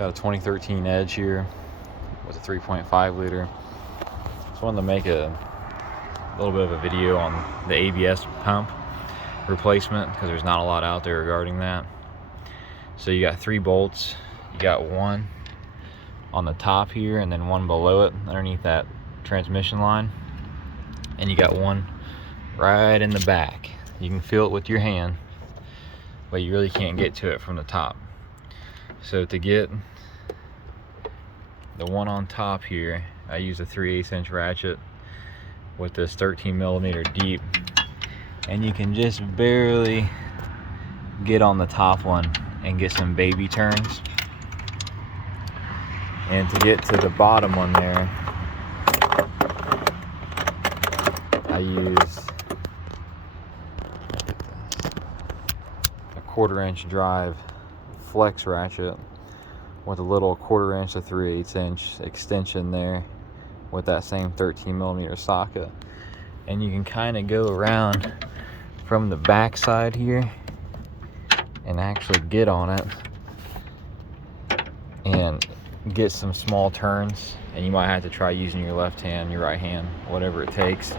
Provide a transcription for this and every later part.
Got a 2013 Edge here with a 3.5 liter. Just wanted to make a little bit of a video on the ABS pump replacement because there's not a lot out there regarding that. So you got 3 bolts. You got one on the top here and then one below it underneath that transmission line, and you got one right in the back. You can feel it with your hand, but you really can't get to it from the top. So to get the one on top here, I use a 3/8 inch ratchet with this 13mm deep, and you can just barely get on the top one and get some baby turns. And to get to the bottom one there, I use a 1/4 inch drive flex ratchet with a little 1/4 inch to 3/8 inch extension there with that same 13mm socket. And you can kind of go around from the back side here and actually get on it and get some small turns. And you might have to try using your left hand, your right hand, whatever it takes.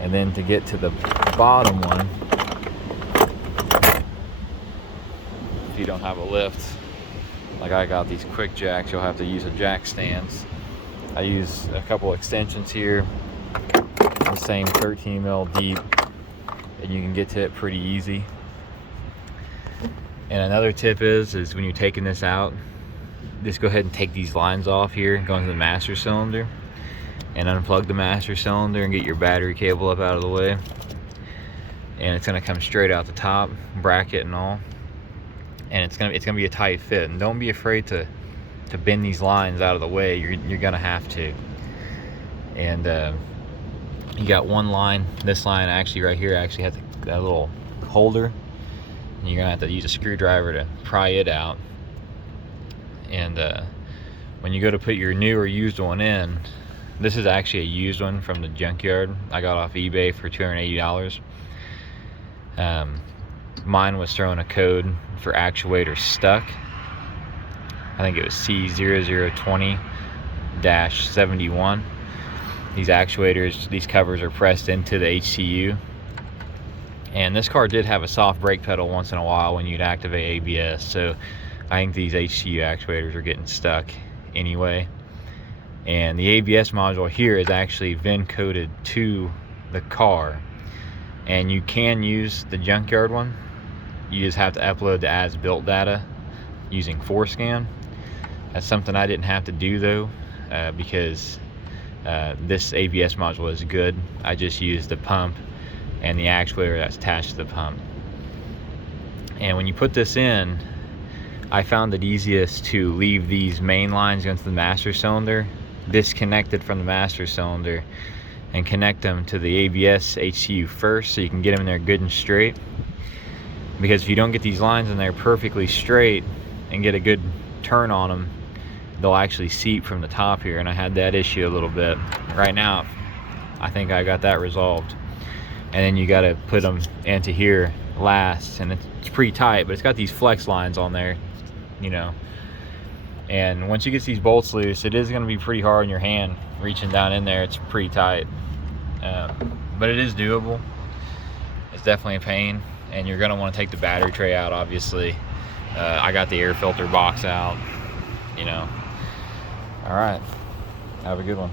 And then to get to the bottom one, if you don't have a lift, like I got these quick jacks, you'll have to use a jack stands. I use a couple extensions here, the same 13mm deep, and you can get to it pretty easy. And another tip is when you're taking this out, just go ahead and take these lines off here, go into the master cylinder and unplug the master cylinder and get your battery cable up out of the way. And it's gonna come straight out the top, bracket and all. And it's gonna be a tight fit. And don't be afraid to bend these lines out of the way. You're gonna have to. And you got one line. This line actually right here actually has that little holder. And you're gonna have to use a screwdriver to pry it out. And when you go to put your new or used one in, this is actually a used one from the junkyard. I got off eBay for $280. Mine was throwing a code for actuator stuck. I think it was C0020-71. These actuators, these covers are pressed into the HCU. And this car did have a soft brake pedal once in a while when you'd activate ABS. So I think these HCU actuators are getting stuck anyway. And the ABS module here is actually VIN coded to the car. And you can use the junkyard one. You just have to upload the as-built data using Forescan. That's something I didn't have to do though, because this ABS module is good. I just used the pump and the actuator that's attached to the pump. And when you put this in, I found it easiest to leave these main lines into the master cylinder, disconnected from the master cylinder, and connect them to the ABS HCU first so you can get them in there good and straight. Because if you don't get these lines in there perfectly straight and get a good turn on them, they'll actually seep from the top here, and I had that issue a little bit. Right now, I think I got that resolved. And then you got to put them into here last, and it's pretty tight, but it's got these flex lines on there, you know. And once you get these bolts loose, it is going to be pretty hard in your hand reaching down in there. It's pretty tight, but it is doable. It's definitely a pain, and you're going to want to take the battery tray out, obviously. I got the air filter box out, you know. All right, have a good one.